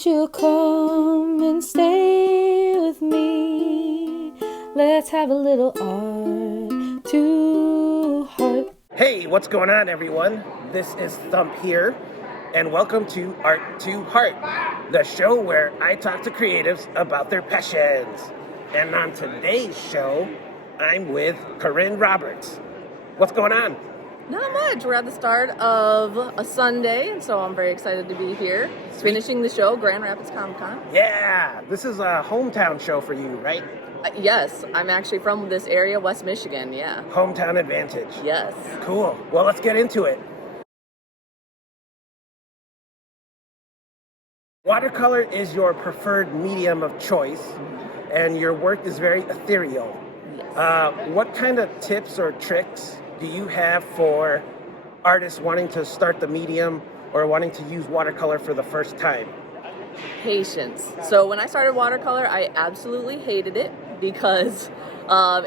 Won't you come and stay with me? Let's have a little art to heart. Hey, what's going on, everyone? This is Thump here, and welcome to Art to Heart, the show where I talk to creatives about their passions. And on today's show, I'm with Corinne Roberts. What's going on? Not much. We're at the start of a Sunday, and so I'm very excited to be here. Finishing the show, Grand Rapids Comic Con. Yeah, this is a hometown show for you, right? Yes, I'm actually from this area, West Michigan, yeah. Hometown advantage. Yes. Cool. Well, let's get into it. Watercolor is your preferred medium of choice, and your work is very ethereal. Yes. What kind of tips or tricks do you have for artists wanting to start the medium or wanting to use watercolor for the first time? Patience. So when I started watercolor, I absolutely hated it because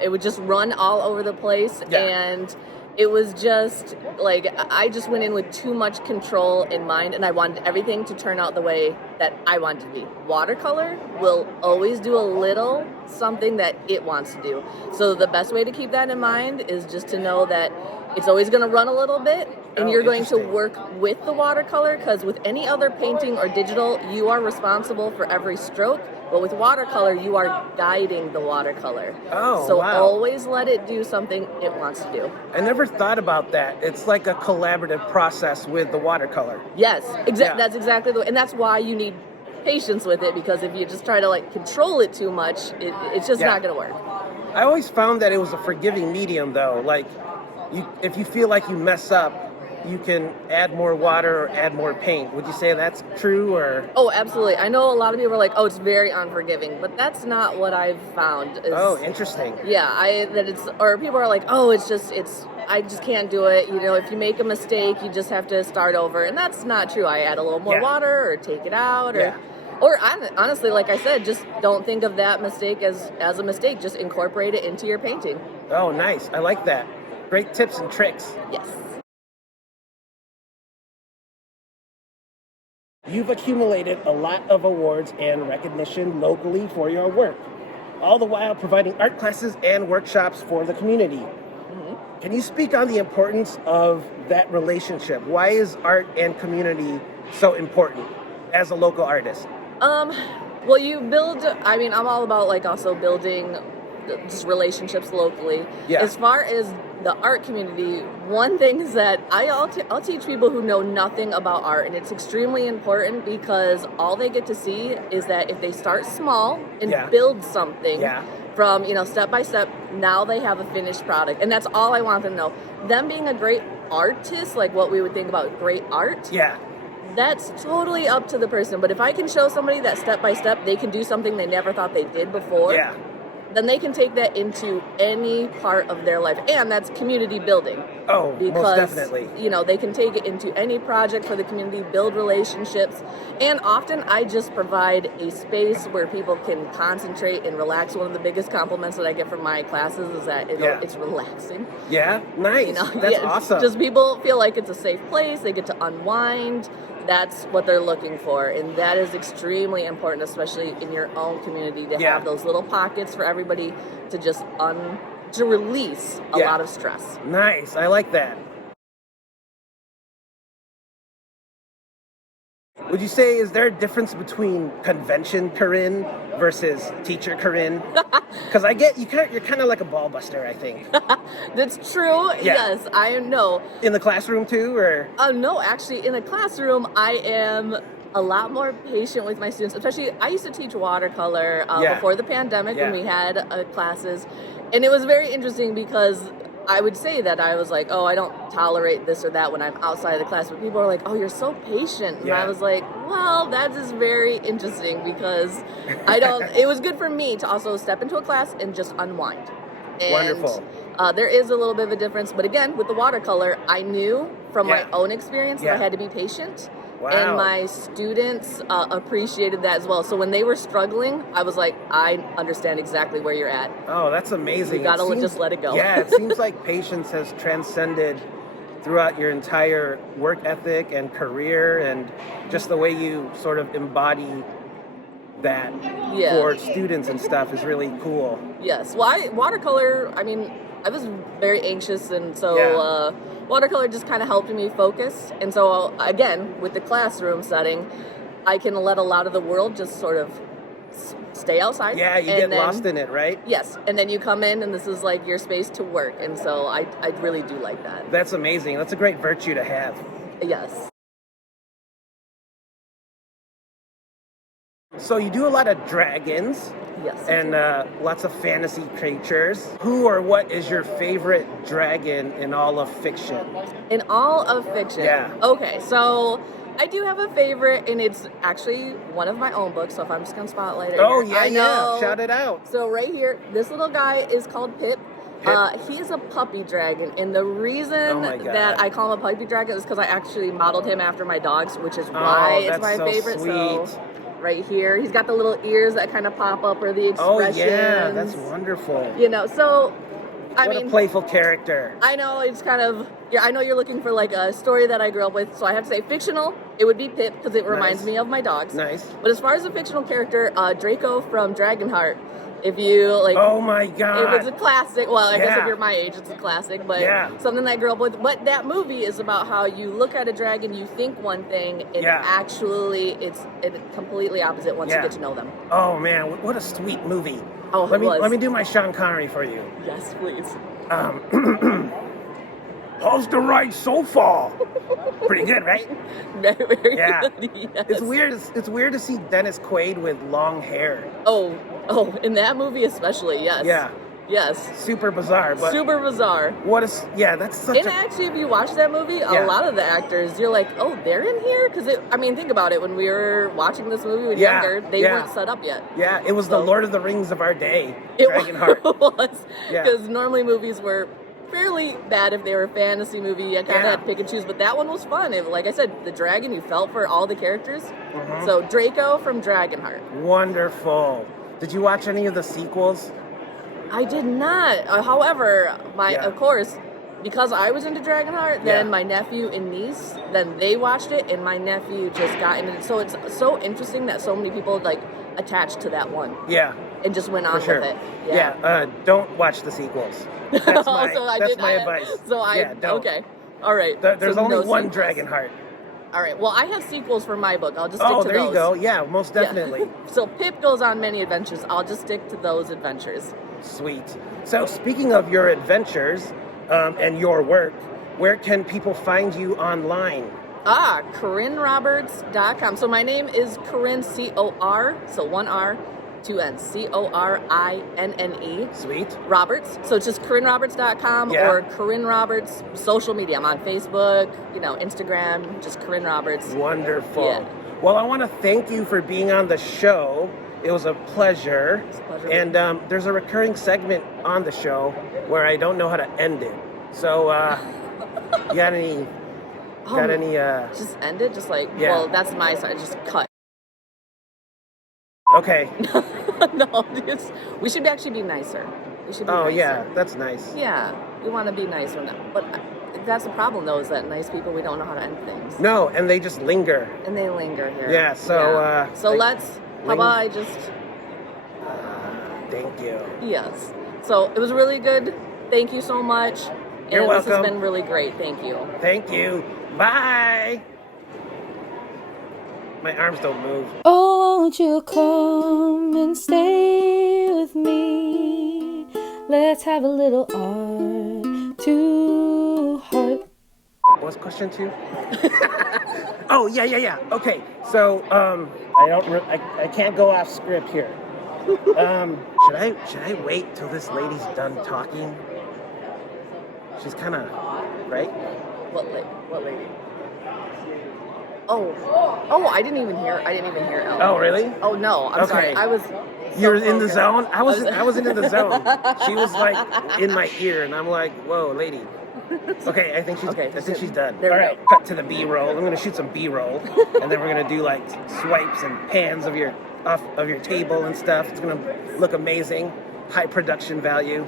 it would just run all over the place, and it was just like I just went in with too much control in mind, and I wanted everything to turn out the way that I wanted to be. Watercolor will always do a little something that it wants to do. So the best way to keep that in mind is just to know that it's always going to run a little bit, and you're going to work with the watercolor, because with any other painting or digital, you are responsible for every stroke. But with watercolor, you are guiding the watercolor. So always let it do something it wants to do. I never thought about that. It's like a collaborative process with the watercolor. Yes, that's exactly the way. And that's why you need patience with it, because if you just try to control it too much, it's just not going to work. I always found that it was a forgiving medium, though. Like, if you feel like you mess up, you can add more water or add more paint. Would you say that's true, or? Oh, absolutely. I know a lot of people are like, oh, it's very unforgiving, but that's not what I've found. Oh, interesting. Yeah, or people are like, oh, I just can't do it. You know, if you make a mistake, you just have to start over. And that's not true. I add a little more water or take it out or honestly, like I said, just don't think of that mistake as a mistake. Just incorporate it into your painting. Oh, nice. I like that. Great tips and tricks. Yes. You've accumulated a lot of awards and recognition locally for your work, all the while providing art classes and workshops for the community. Mm-hmm. Can you speak on the importance of that relationship? Why is art and community so important as a local artist? Well, I'm all about also building just relationships locally. Yeah. As far as the art community, one thing is that I'll teach people who know nothing about art, and it's extremely important because all they get to see is that if they start small and build something from step by step, now they have a finished product, and that's all I want them to know. Them being a great artist, like what we would think about great art, that's totally up to the person. But if I can show somebody that step by step they can do something they never thought they did before, then they can take that into any part of their life. And that's community building. Oh, most definitely. They can take it into any project for the community, build relationships. And often I just provide a space where people can concentrate and relax. One of the biggest compliments that I get from my classes is that it's relaxing. Yeah, nice. That's awesome. Just people feel like it's a safe place. They get to unwind. That's what they're looking for, and that is extremely important, especially in your own community, to have those little pockets for everybody to just to release a lot of stress. Nice, I like that. Would you say, is there a difference between convention Corinne versus teacher Corinne? Because you're kind of like a ball buster, I think. That's true. Yeah. Yes, I know. In the classroom too, or? No, actually, in the classroom, I am a lot more patient with my students. Especially, I used to teach watercolor before the pandemic when we had classes, and it was very interesting because I would say that I was like, oh, I don't tolerate this or that when I'm outside of the class. But people are like, oh, you're so patient. And I was like, well, that is very interesting because it was good for me to also step into a class and just unwind. And, wonderful. There is a little bit of a difference. But again, with the watercolor, I knew from my own experience that I had to be patient. Wow. And my students appreciated that as well. So when they were struggling, I was like, I understand exactly where you're at. Oh, that's amazing. You gotta just let it go. Yeah, it seems like patience has transcended throughout your entire work ethic and career, and just the way you sort of embody that for students and stuff is really cool. Yes. Well, watercolor, I mean, I was very anxious, and so watercolor just kind of helped me focus. And so, again, with the classroom setting, I can let a lot of the world just sort of stay outside. Yeah, you get lost in it, right? Yes, and then you come in, and this is like your space to work, and so I really do like that. That's amazing. That's a great virtue to have. Yes. So you do a lot of dragons. Yes. And lots of fantasy creatures. Who or what is your favorite dragon in all of fiction? In all of fiction? Yeah. Okay, so I do have a favorite, and it's actually one of my own books, so if I'm just going to spotlight it. Oh, here, yeah. Shout it out. So right here, this little guy is called Pip. He's a puppy dragon, and the reason that I call him a puppy dragon is because I actually modeled him after my dogs, which is why it's my favorite. Sweet. So right here, he's got the little ears that kind of pop up, or the expressions. Oh yeah, that's wonderful. You know, so I mean, a playful character. I know it's kind of. Yeah, I know you're looking for like a story that I grew up with, so I have to say fictional. It would be Pip because it reminds me of my dogs. Nice. But as far as a fictional character, Draco from Dragonheart. If you like, oh my god, if it's a classic. Well, I guess if you're my age, it's a classic. But something that I grew up with. But that movie is about how you look at a dragon, you think one thing, and actually it's completely opposite once you get to know them. Oh man, what a sweet movie. Oh, let me do my Sean Connery for you. Yes, please. How's the ride so far? Pretty good, right? Very good. Yes. It's weird. It's weird to see Dennis Quaid with long hair. Oh, in that movie especially, yes. Yeah. Yes. Super bizarre, but super bizarre. That's such and actually, if you watch that movie, a lot of the actors, you're like, oh, they're in here? Because, I mean, think about it. When we were watching this movie when younger, they weren't set up yet. Yeah, it was the Lord of the Rings of our day, Dragonheart. It was. Because normally movies were fairly bad if they were a fantasy movie. You kind of had to pick and choose, but that one was fun. Like I said, the dragon, you felt for all the characters. So Draco from Dragonheart. Wonderful. Did you watch any of the sequels? I did not. However, of course, because I was into Dragonheart, then my nephew and niece, then they watched it, and my nephew just got into it. So it's so interesting that so many people like attached to that one. Yeah. And just went on with it. Yeah. Don't watch the sequels. That's my advice. So don't. Okay. All right. There's only one Dragonheart. All right. Well, I have sequels for my book. I'll just stick to those. Oh, there you go. Yeah, most definitely. So Pip goes on many adventures. I'll just stick to those adventures. Sweet. So speaking of your adventures and your work, where can people find you online? CorinneRoberts.com. So my name is Corinne, C-O-R, so one R, two N's, C-O-R-I-N-N-E. Sweet. Roberts. So it's just CorinneRoberts.com or Corinne Roberts social media. I'm on Facebook, Instagram, just Corinne Roberts. Wonderful. Yeah. Well, I want to thank you for being on the show. It was a pleasure. It's a pleasure. And there's a recurring segment on the show where I don't know how to end it. So, you got any... Just end it? Just like, well, that's my side. Just cut. Okay. No, we should actually be nicer. We should be nicer. Yeah, that's nice. Yeah, we want to be nice. But that's the problem, though, is that nice people, we don't know how to end things. No, and they just linger. And they linger here. Yeah, so... how about I just... thank you. Yes. So, it was really good. Thank you so much. You're welcome. This has been really great. Thank you. Thank you. Bye. My arms don't move. Oh, won't you come and stay with me? Let's have a little art to heart. What's question 2? Oh, yeah. Okay, so I can't go off script here. Should I wait till this lady's done talking? She's kind of right. What lady? Oh, I didn't even hear. Oh, really? Oh no, I'm sorry. I was. You're in the zone. I wasn't in the zone. She was like in my ear, and I'm like, "Whoa, lady." Okay, I think she's done. All right, cut to the B-roll. I'm gonna shoot some B-roll, and then we're gonna do like swipes and pans of your table and stuff. It's gonna look amazing. High production value.